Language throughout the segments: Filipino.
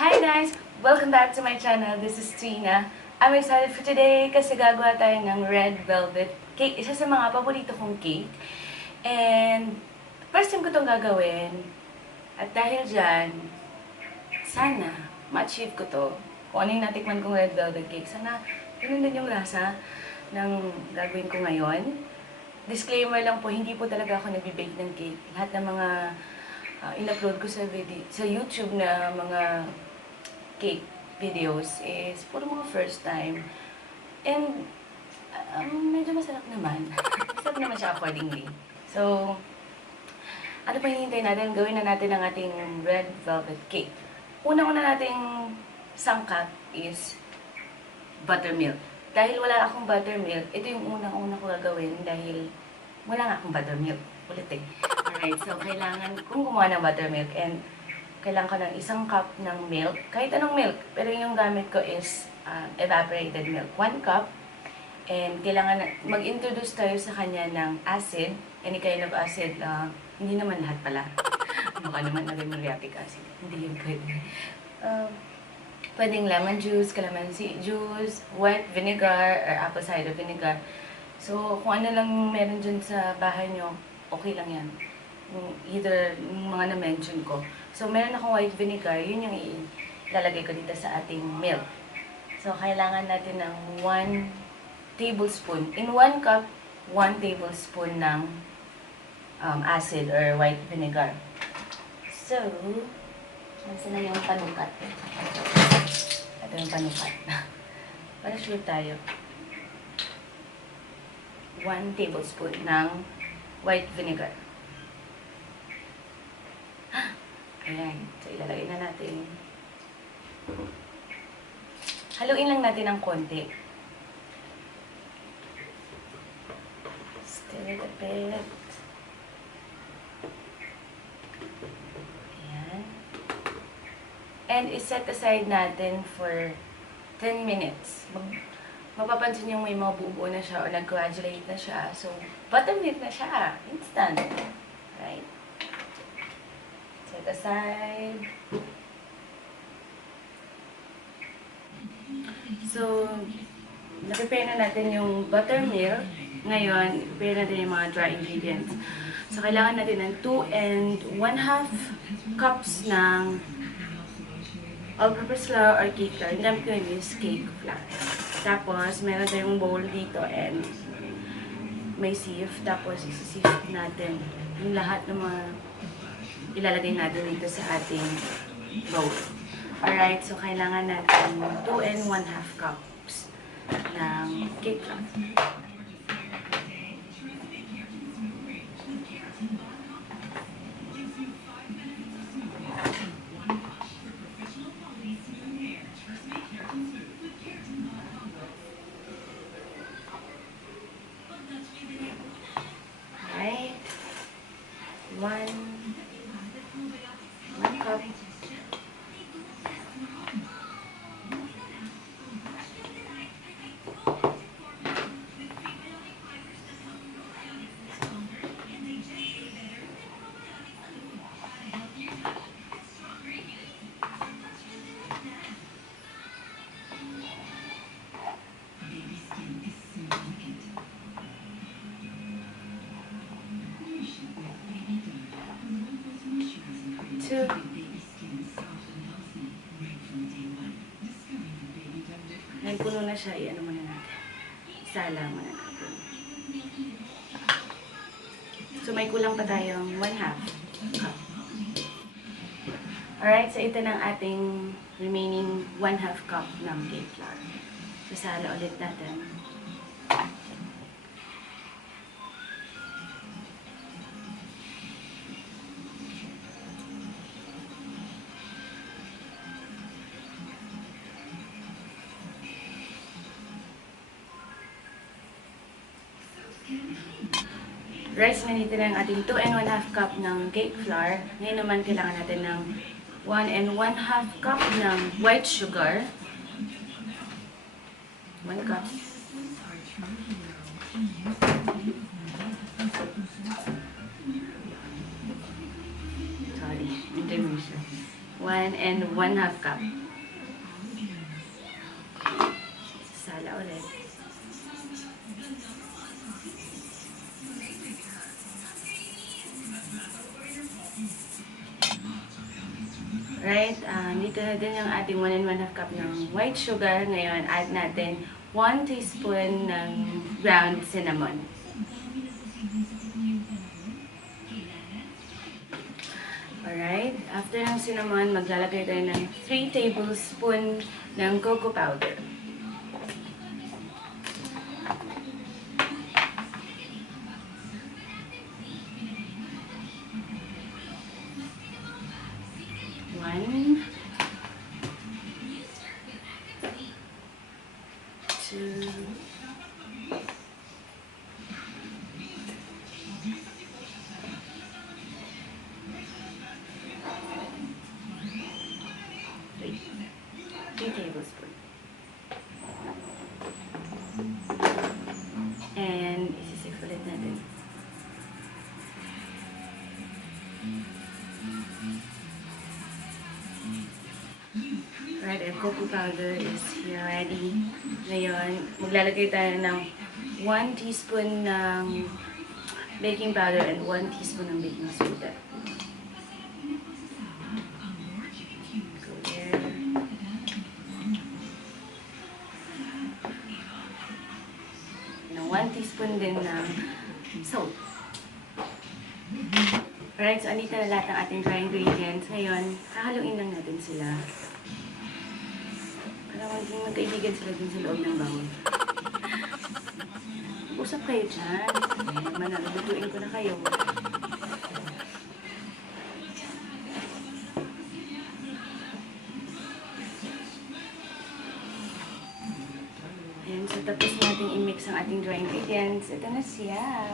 Hi guys! Welcome back to my channel. This is Trina. I'm excited for today kasi gagawa tayo ng red velvet cake. Isa sa mga paborito kong cake. And first time ko itong gagawin. At dahil dyan, sana ma-achieve ko to. Kung ano yung natikman kong red velvet cake. Sana yun din yung lasa ng gagawin ko ngayon. Disclaimer lang po, hindi po talaga ako nag-bake ng cake. Lahat ng mga in-upload ko sa YouTube na mga cake videos is puro mga first time. And medyo masarap naman. Masarap naman siya accordingly. So, ano pa hinihintay natin? Gawin na natin ang ating red velvet cake. Una-una nating sangkap is buttermilk. Dahil wala akong buttermilk, ito yung unang-una ko gagawin dahil wala nga akong buttermilk. Ulit eh. Alright, so kailangan kong gumawa ng buttermilk and kailangan ko ng 1 cup ng milk. Kahit anong milk, pero yung gamit ko is evaporated milk. 1 cup. And kailangan mag-introduce tayo sa kanya ng acid. Any kind of acid. Hindi naman lahat pala. Baka naman naging muriatic acid. Hindi yun pwede. Pwedeng lemon juice, calamansi juice, white vinegar, or apple cider vinegar. So, kung ano lang meron dyan sa bahay nyo, okay lang yan. Either yung mga na-mention ko. So, meron akong white vinegar, yun yung ilalagay ko dito sa ating milk. So, kailangan natin ng 1 tablespoon. In 1 cup, 1 tablespoon ng acid or white vinegar. So, nasa na yung panukat. Ito yung panukat. Para sure tayo. 1 tablespoon ng white vinegar. Ayan. So, ilalagay na natin. Haluin lang natin ng konti. Stir it a bit. Ayan. And iset aside natin for 10 minutes. Mapapansin nyo may mga buo na siya o nag-coagulate na siya. So, buttermilk na siya. Instant. Right? Set aside. So, na-prepare na natin yung buttermilk. Ngayon, prepare natin yung mga dry ingredients. So, kailangan natin ng 2 and 1/2 cups ng all-purpose flour or cake flour. Yung gamit ko yun is cake flour. Tapos, meron tayong bowl dito and may sieve. Tapos, isi-sieve natin yung lahat ng mga ilalagay natin dito sa ating bowl. Alright, so kailangan natin 2 and 1/2 cups ng cake flour. Alright. 1 cup. Nagpuno na siya, i-ano muna natin. Isala muna natin. So, may kulang pa tayong 1/2 cup. Alright, so ito na ang ating remaining 1/2 cup ng cake flour. Isala ulit natin. Rice na dito na ang ating 2 and 1/2 cup ng cake flour. Ngayon naman kailangan natin ng 1 and 1/2 cup ng white sugar. 1 cup. Sorry, intermission. 1.5 cup. Sala ulit. Right, dito na din yung ating 1.5 cup ng white sugar. Ngayon, add natin 1 teaspoon ng ground cinnamon. Alright, after ng cinnamon, maglalagay tayo ng 3 tablespoon ng cocoa powder. One, two, three tablespoons. And isisip ulit natin. Right, and cocoa powder is here ready. Ngayon, maglalagay tayo ng 1 teaspoon ng baking powder and 1 teaspoon ng baking soda. Go there. And 1 teaspoon din ng salt. Alright, so andito na lahat ng ating dry ingredients. Ngayon, hahaluin lang natin sila. Para maging magkaibigan sila din sa loob ng bawang. Usap kayo dyan. Lutuin ko na kayo. Ayan, so tapos natin i-mix ang ating dry ingredients. Ito na siya.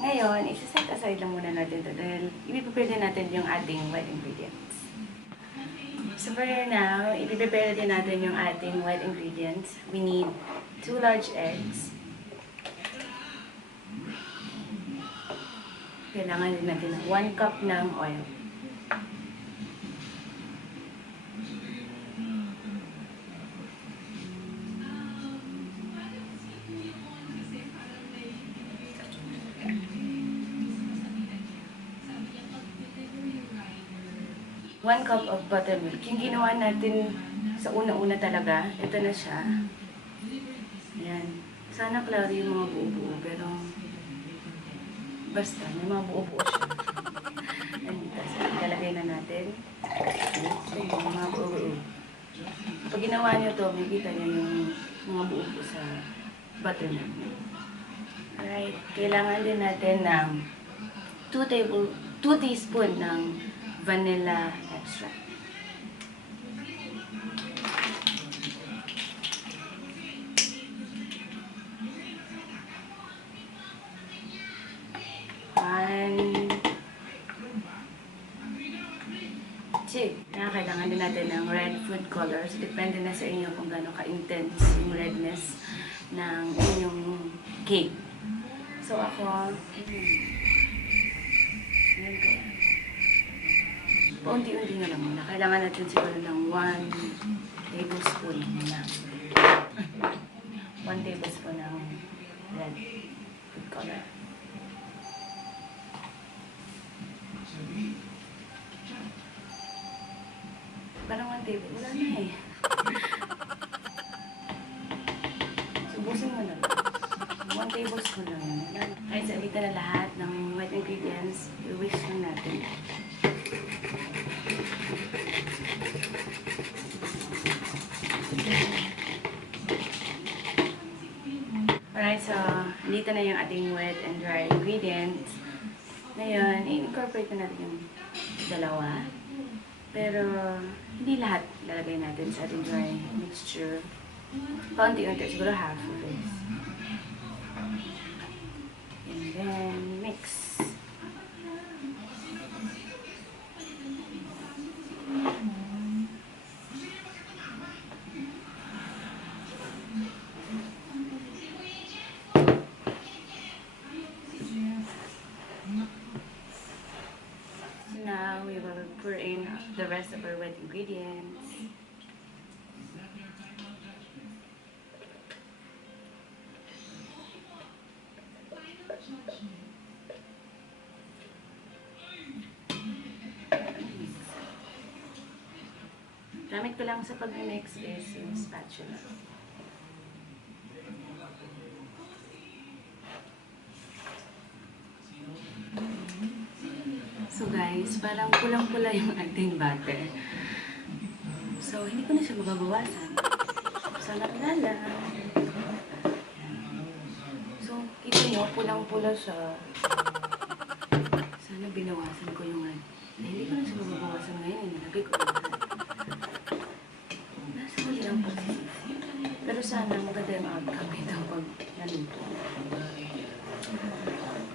Ngayon, isa-set aside lang muna natin ito dahil i-prepare din natin yung ating wet ingredients. So for now, i-prepare din natin yung ating wet ingredients. We need 2 large eggs. Kailangan din natin ng 1 cup ng oil. One cup of buttermilk. Yung ginawa natin sa una-una talaga, ito na siya. Ayan. Sana klaro yung mga buo-buo, pero basta, may mga buo-buo siya. Ayan, so ilalagay na natin. Ito yung mga buo-buo. Pag ginawa nyo to, makikita nyo yung mga buo-buo sa buttermilk. Alright, kailangan din natin ng 2 teaspoon ng vanilla extract. One, two. Kailangan din natin ng red food colors. Depende na sa inyo kung gaano ka-intense yung redness ng inyong cake. So ako, ayan ko. Paunti-unti na lang muna. Kailangan natin siguro ng 1 tablespoon na 1 tablespoon ng red food color. Parang 1 tablespoon. Wala na eh. Subusin mo na lang. 1 tablespoon lang yun. Ay, sabita na lahat ng wet ingredients. I-whisk lang natin. Alright, so dito na yung ating wet and dry ingredients. Ngayon, i-incorporate na natin yung dalawa. Pero, hindi lahat lalagay natin sa ating dry mixture. Paunti-unti, siguro half of this. And then, mix. Now we will pour in the rest of our wet ingredients. Gamit ko lang sa pag-mix is yung spatula. So guys, parang pulang-pula yung ating butter. So, hindi ko na siya mababawasan. So, nakilala. So, kita nyo, pulang-pula siya. Sana binawasan ko yung hindi ko na siya mababawasan ngayon. Nilagay ko lahat. Nasa huli lang pagsisisi. Pero sana maganda yung outcome ito pag naluto.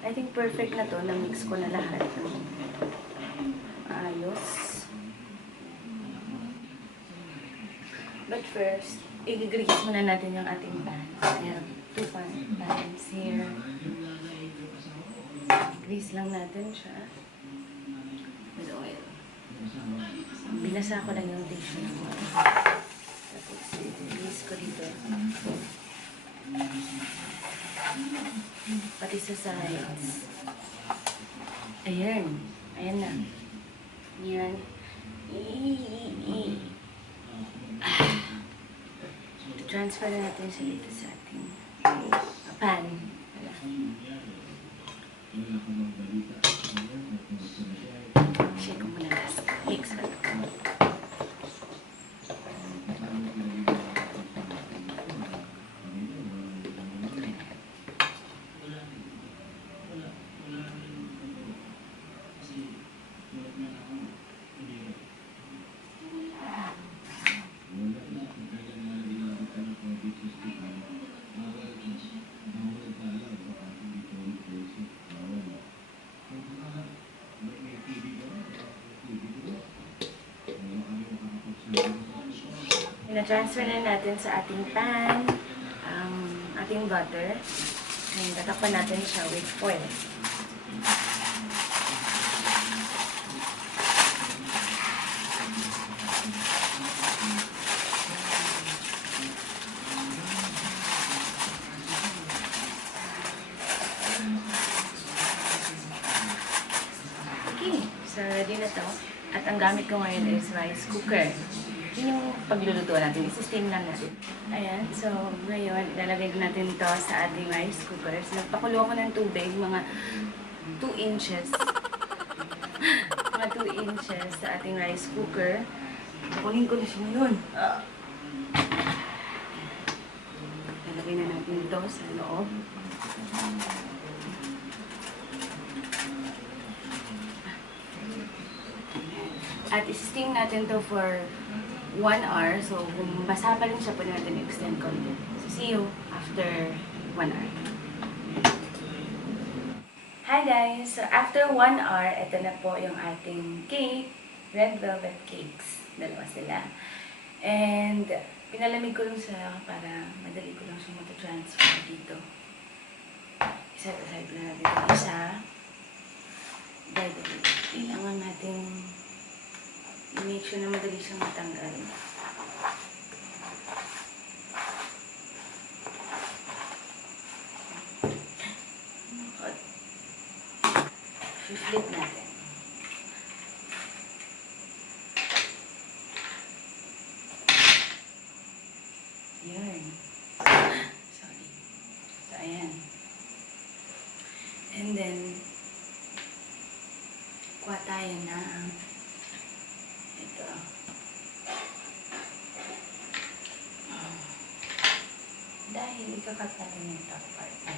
I think perfect na to. Na-mix ko na lahat. Ayos. But first, i-grease muna natin yung ating pans. I have 2 pans here. Grease lang natin siya with oil. Binasa ko lang yung tissue ng oil. Tapos, i-grease ko dito. Pati sa sides. Ayan. Ayan na. Ayan. Transfer na natin siya dito sa ating pan. Wala. Shake ko muna last. Mix ka. Na-transfer na natin sa ating pan, ating butter. And tatakpan natin siya with foil. Okay, so ready na to. At ang gamit ko ngayon is rice cooker. Yun yung paglulutuan natin. Isi-steam lang natin. Ayan. So, ngayon, ilalagay natin ito sa ating rice cooker. So, nagpakulo ako ng tubig, mga 2 inches. Mga 2 inches sa ating rice cooker. Kukunin ko na siya ngayon. Ilalagay na natin ito sa loob. At isi-steam natin to for 1 hour. So, kung basa pa rin siya, pwede natin extend konti. So, see you after 1 hour. Hi guys! So, after 1 hour, ito na po yung ating cake. Red velvet cakes. Dalawa sila. And, pinalamig ko lang sila para madali ko lang siya mata-transfer dito. Isa-aside na natin yung isa. Dahil, kailangan natin i-make sure na madali siyang matanggal. I-flip natin. Yan. Sorry. So, ayan. And then, kuha tayo na ito. Dahil ikakat natin yung top part na.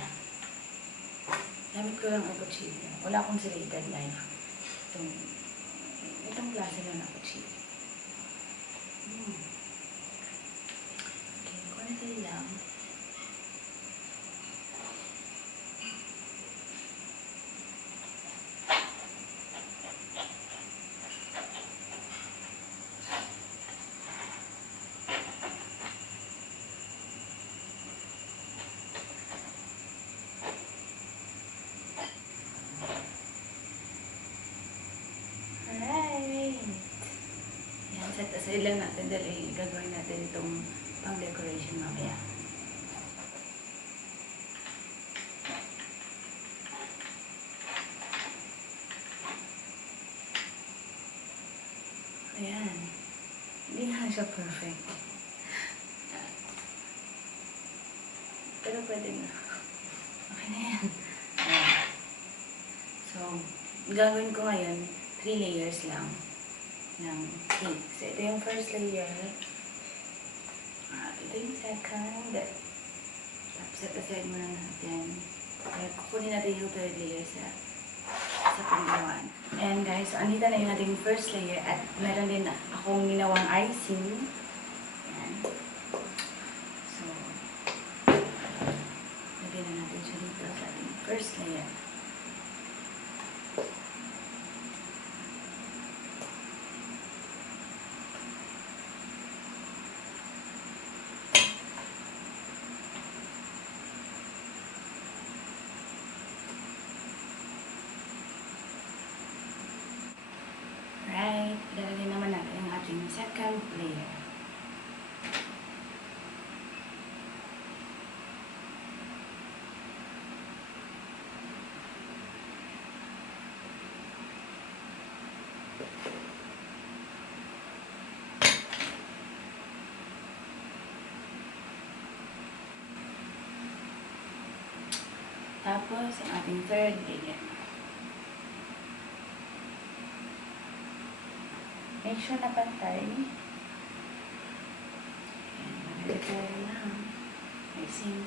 Gamit ko lang ang kutsilyo. Wala akong serrated knife. Itong klase lang na kutsilyo. Okay, konti lang. Alright. set aside lang natin dahil gagawin natin itong pang decoration mamaya. Ayan. Hindi nga siya perfect. Pero pwede na. Okay na yan. Ayan. So, gagawin ko ngayon 3 layers lang ng cake. So, ito yung first layer. Ito yung second. Tapos, set aside muna natin. Kaya kukunin natin yung third layer sa panggawan. And guys, so, andito na yung ating first layer at meron din akong ginawang icing. Ayan. So, lagyan na natin siya dito sa ating first layer. Right, ilalagay naman natin ang ating second layer. Tapos, ang ating third layer. Make sure na pantay. Ayan, malalagay lang. Icing.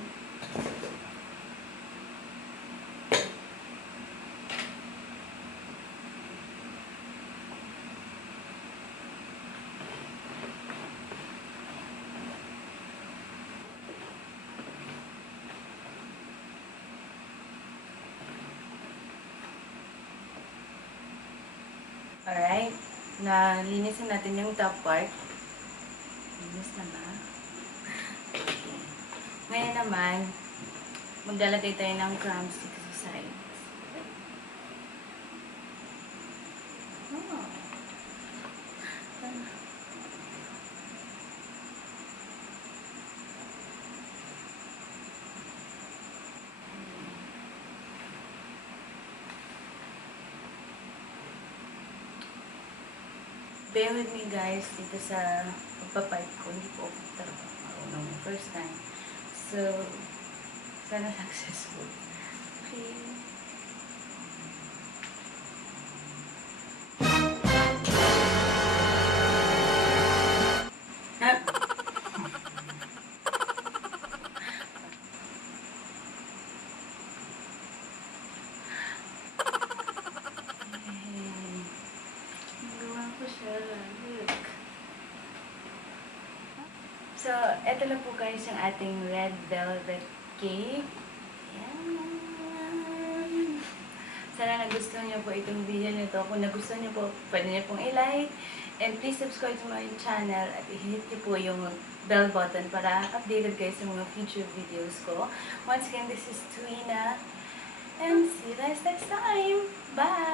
Alright. Nalinis na natin yung top part. Linis na ba? Okay. Ngayon naman, maglalagay tayo ng crumbs dito sa sides. Oh. Bear with me guys dito sa pagpapipe ko. Hindi po ako talaga marunong first time. So, sana successful. Okay. So, eto na po guys yung ating red velvet cake. Ayan. Sana nagustuhan niyo po itong video nito. Kung nagustuhan niyo po, pwede niyo pong i-like. And please subscribe to my channel at i-hit niyo po yung bell button para updated kayo sa mga future videos ko. Once again, this is Twina. And see you guys next time. Bye!